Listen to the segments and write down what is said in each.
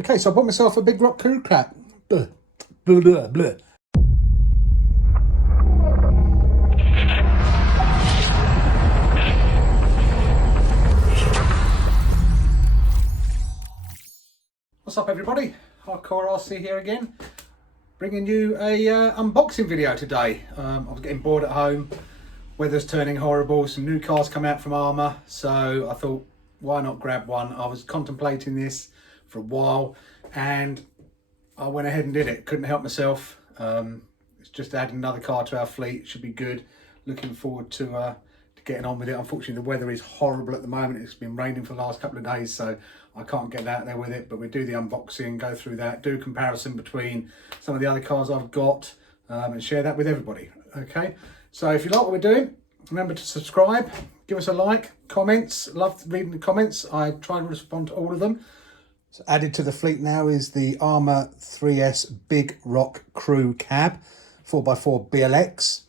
Okay, so I bought myself a big rock crew cap. Blah, blah, blah, blah. What's up everybody, Hardcore RC here again, bringing you a unboxing video today. I was getting bored at home, weather's turning horrible, some new cars come out from Arrma, so I thought why not grab one. I was contemplating this for a while and I went ahead and did it, couldn't help myself. It's just adding another car to our fleet, should be good. Looking forward to getting on with it. Unfortunately the weather is horrible at the moment, it's been raining for the last couple of days, so I can't get out there with it, but we do the unboxing, go through that, do a comparison between some of the other cars I've got, and share that with everybody. Okay, so if you like what we're doing, remember to subscribe, give us a like, comments, love reading the comments, I try and respond to all of them. So added to the fleet now is the Arrma 3S Big Rock Crew Cab 4x4 BLX.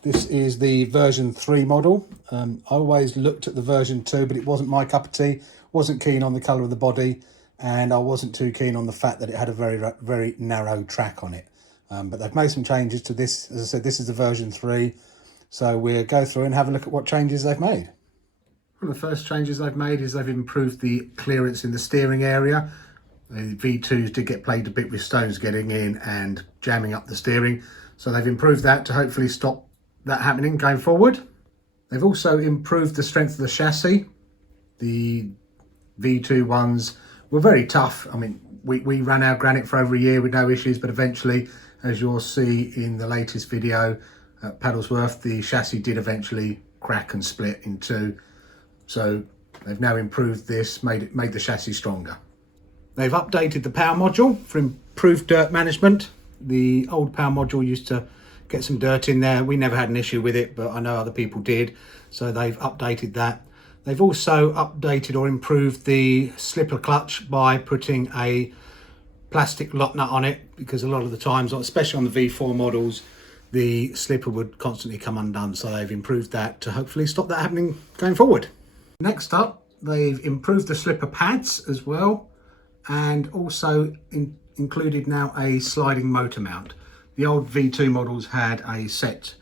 This is the version 3 model. I always looked at the version 2, but it wasn't my cup of tea. Wasn't keen on the colour of the body, and I wasn't too keen on the fact that it had a very narrow track on it. But they've made some changes to this. As I said, this is the version 3. So we'll go through and have a look at what changes they've made. One of the first changes they've made is they've improved the clearance in the steering area. The V2s did get plagued a bit with stones getting in and jamming up the steering. So they've improved that to hopefully stop that happening going forward. They've also improved the strength of the chassis. The V2 ones were very tough. I mean, we ran our Granite for over a year with no issues, but eventually, as you'll see in the latest video at Paddlesworth, the chassis did eventually crack and split in two. So they've now improved this, made the chassis stronger. They've updated the power module for improved dirt management. The old power module used to get some dirt in there. We never had an issue with it, but I know other people did. So they've updated that. They've also updated or improved the slipper clutch by putting a plastic lock nut on it, because a lot of the times, especially on the V4 models, the slipper would constantly come undone. So they've improved that to hopefully stop that happening going forward. Next up, they've improved the slipper pads as well, and also included now a sliding motor mount. The old V2 models had a set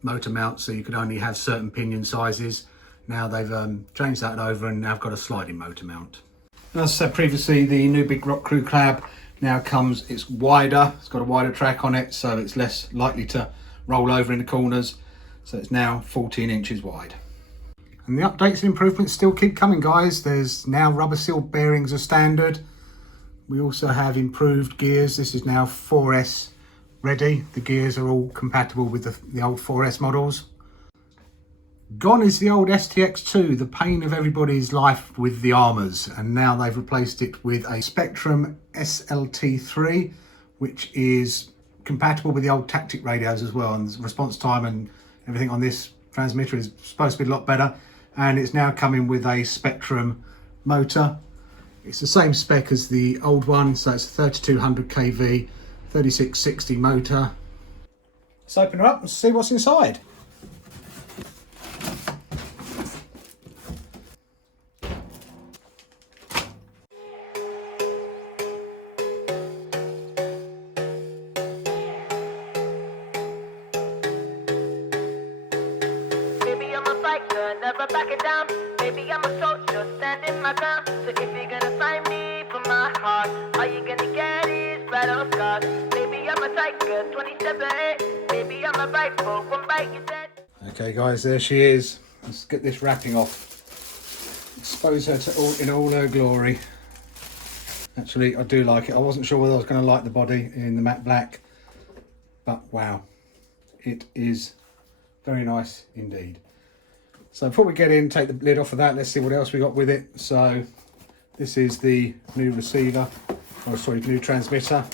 motor mount, so you could only have certain pinion sizes. Now they've changed that over and now I've got a sliding motor mount. And as I said previously, the new Big Rock Crew Cab now comes, it's wider, it's got a wider track on it, so it's less likely to roll over in the corners. So it's now 14 inches wide. And the updates and improvements still keep coming, guys. There's now rubber sealed bearings as standard. We also have improved gears. This is now 4S ready. The gears are all compatible with the old 4S models. Gone is the old STX2, the pain of everybody's life with the Arrmas, and now they've replaced it with a Spectrum SLT3, which is compatible with the old Tactic radios as well, and the response time and everything on this transmitter is supposed to be a lot better. And it's now coming with a Spectrum motor. It's the same spec as the old one, so it's a 3200 kV 3660 motor. Let's open her up and see what's inside. Never back it down. Baby, I'm a soldier, standing my ground. So if you're gonna find me for my heart, all you're gonna get is battle scars. Baby, I'm a tiger, 27-8. Baby, I'm a rifle, one bite you dead. Okay guys, there she is. Let's get this wrapping off. Expose her to in all her glory. Actually, I do like it. I wasn't sure whether I was going to like the body in the matte black, but wow, it is very nice indeed. So before we get in, take the lid off of that, let's see what else we got with it. So this is the new receiver, or sorry, new transmitter.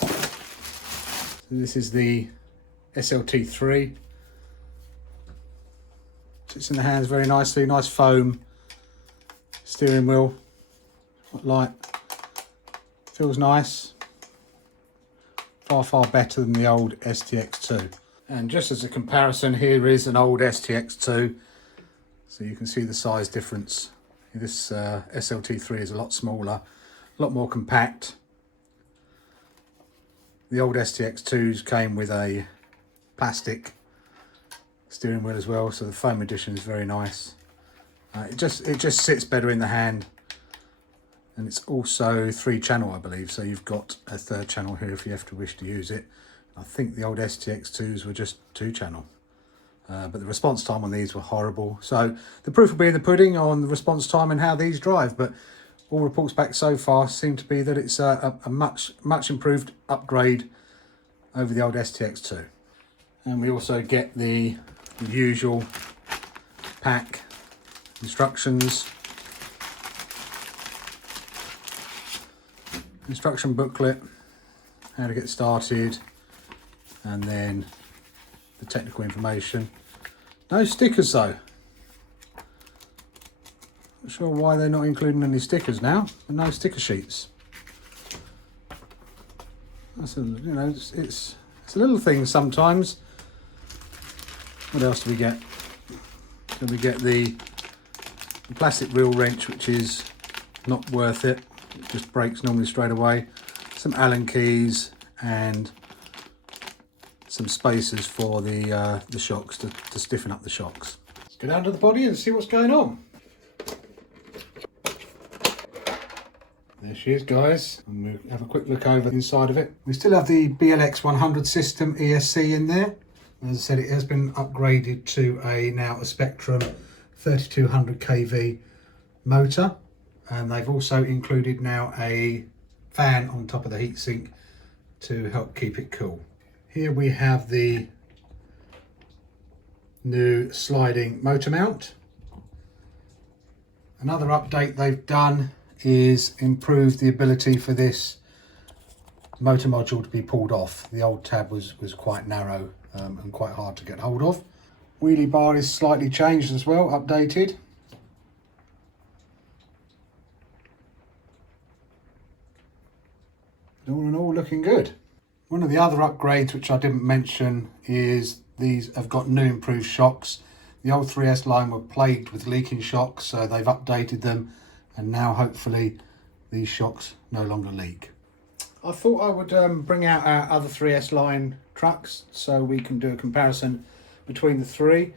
So this is the SLT3. Sits in the hands very nicely, nice foam steering wheel, quite light, feels nice. Far better than the old STX2. And just as a comparison, here is an old STX2, so you can see the size difference This SLT3 is a lot smaller, a lot more compact. The old STX2s came with a plastic steering wheel as well, so the foam edition is very nice. It just sits better in the hand, and it's also 3-channel, I believe, so you've got a 3rd channel here if you have to wish to use it. I think the old STX2s were just 2-channel, but the response time on these were horrible. So the proof will be in the pudding on the response time and how these drive, but all reports back so far seem to be that it's a much improved upgrade over the old STX2. And we also get the usual pack instructions, instruction booklet, how to get started, and then the technical information. No stickers though. Not sure why they're not including any stickers now, but no sticker sheets. That's it's a little thing sometimes. What else do we get? So we get the plastic wheel wrench, which is not worth it. It just breaks normally straight away. Some Allen keys and some spacers for the shocks to stiffen up the shocks. Let's get down to the body and see what's going on. There she is, guys, and we'll have a quick look over the inside of it. We still have the BLX 100 system ESC in there. As I said, it has been upgraded to now a Spectrum 3200 kV motor, and they've also included now a fan on top of the heatsink to help keep it cool. Here we have the new sliding motor mount. Another update they've done is improve the ability for this motor module to be pulled off. The old tab was quite narrow and quite hard to get hold of. Wheelie bar is slightly changed as well, updated. All in all, looking good. One of the other upgrades which I didn't mention is these have got new improved shocks. The old 3S line were plagued with leaking shocks, so they've updated them, and now hopefully these shocks no longer leak. I thought I would bring out our other 3S line trucks so we can do a comparison between the three.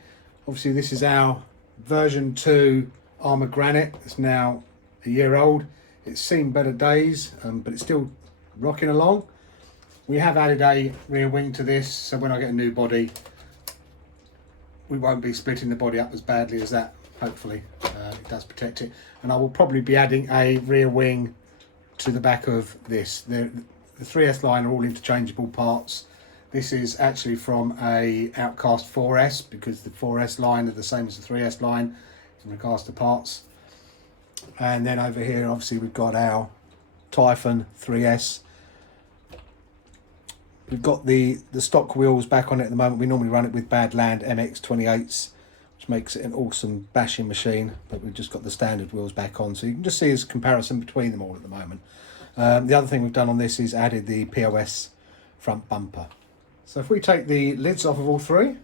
Obviously this is our version 2 Arrma Granite. It's now a year old. It's seen better days, but it's still rocking along. We have added a rear wing to this, so when I get a new body we won't be splitting the body up as badly as that. Hopefully it does protect it, and I will probably be adding a rear wing to the back of this. The 3S line are all interchangeable parts. This is actually from a Outcast 4S, because the 4S line are the same as the 3S line in regards to parts. And then over here obviously we've got our Typhon 3S. We've got the stock wheels back on it at the moment. We normally run it with Badland MX28s, which makes it an awesome bashing machine, but we've just got the standard wheels back on, so you can just see a comparison between them all at the moment. The other thing we've done on this is added the POS front bumper. So if we take the lids off of all three,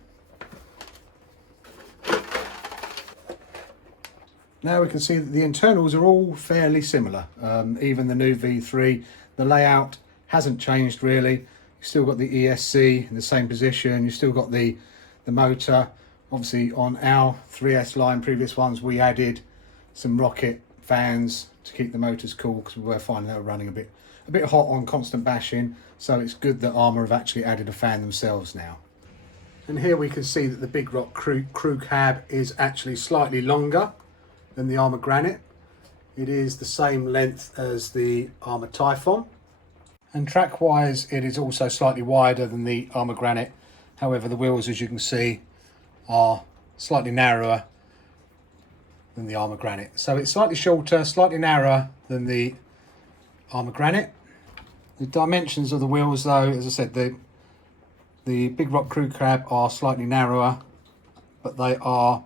now we can see that the internals are all fairly similar. Even the new V3, the layout hasn't changed really. You've still got the ESC in the same position. You've still got the motor. Obviously on our 3S line, previous ones, we added some rocket fans to keep the motors cool, because we were finding they were running a bit hot on constant bashing. So it's good that Arrma have actually added a fan themselves now. And here we can see that the Big Rock crew cab is actually slightly longer than the Arrma Granite. It is the same length as the Arrma Typhon. And track wise, it is also slightly wider than the Arrma Granite. However, the wheels, as you can see, are slightly narrower than the Arrma Granite. So it's slightly shorter, slightly narrower than the Arrma Granite. The dimensions of the wheels though, as I said, the Big Rock crew cab are slightly narrower, but they are,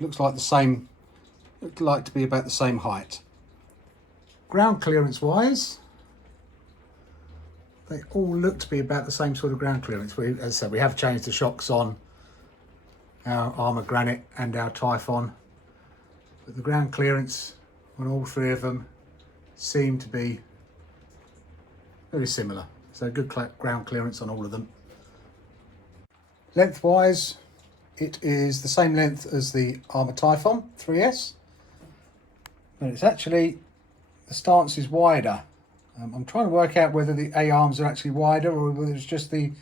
looks like to be about the same height. Ground clearance wise, they all look to be about the same sort of ground clearance. As I said, we have changed the shocks on our Arrma Granite and our Typhon. but the ground clearance on all three of them seem to be very similar. So good ground clearance on all of them. Lengthwise, it is the same length as the Arrma Typhon 3S, but it's actually, the stance is wider. I'm trying to work out whether the A-arms are actually wider or whether it's just the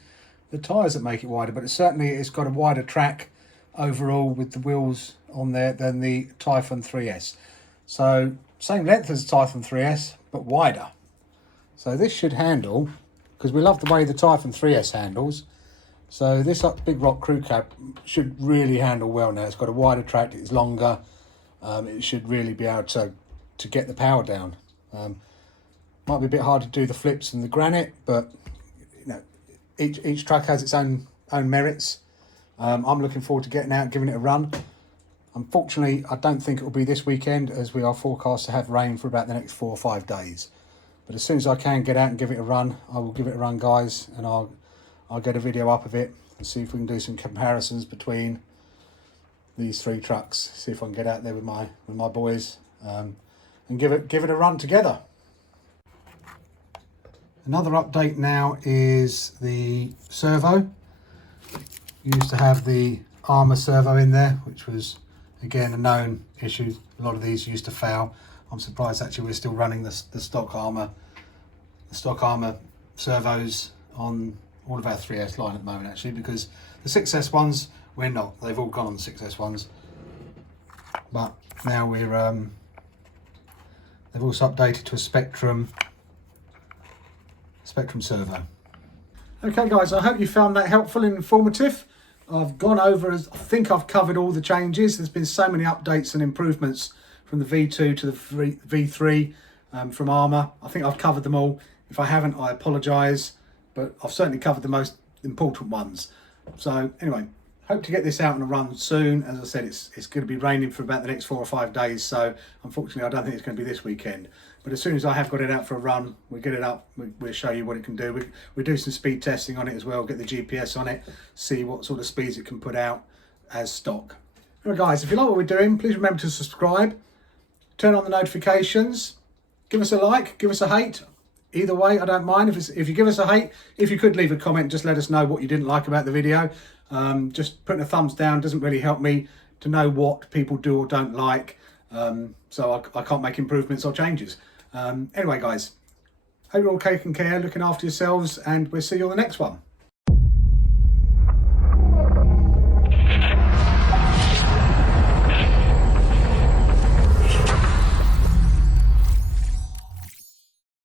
tyres that make it wider, but it's got a wider track overall with the wheels on there than the Typhon 3S. So same length as the Typhon 3S, but wider. So this should handle, because we love the way the Typhon 3S handles, so this big rock crew cab should really handle well now. It's got a wider track, it's longer, it should really be able to get the power down. Might be a bit hard to do the flips and the Granite, but you know, each track has its own merits. I'm looking forward to getting out and giving it a run. Unfortunately, I don't think it will be this weekend, as we are forecast to have rain for about the next 4 or 5 days. But as soon as I can get out and give it a run, I will give it a run, guys, and I'll get a video up of it and see if we can do some comparisons between these 3 trucks. See if I can get out there with my boys and give it a run together. Another update now is the servo. We used to have the Arrma servo in there, which was again a known issue. A lot of these used to fail. I'm surprised actually we're still running the stock Arrma servos on all of our 3S line at the moment, actually, because the 6S ones we're not. They've all gone on the 6S ones. But now we're they've also updated to a Spectrum servo. Okay guys, I hope you found that helpful and informative. I've gone over, I think I've covered all the changes. There's been so many updates and improvements from the V2 to the V3 from Arrma. I think I've covered them all. If I haven't, I apologise, but I've certainly covered the most important ones. So anyway, hope to get this out on a run soon. As I said, it's going to be raining for about the next 4 or 5 days, so unfortunately I don't think it's going to be this weekend. But as soon as I have got it out for a run, we'll get it up, we'll show you what it can do. We'll do some speed testing on it as well, get the GPS on it, see what sort of speeds it can put out as stock. Anyway guys, if you like what we're doing, please remember to subscribe, turn on the notifications, give us a like, give us a hate. Either way, I don't mind. If you give us a hate, if you could leave a comment, just let us know what you didn't like about the video. Just putting a thumbs down doesn't really help me to know what people do or don't like. So I can't make improvements or changes. Anyway guys, hope you're all taking care, looking after yourselves, and we'll see you on the next one.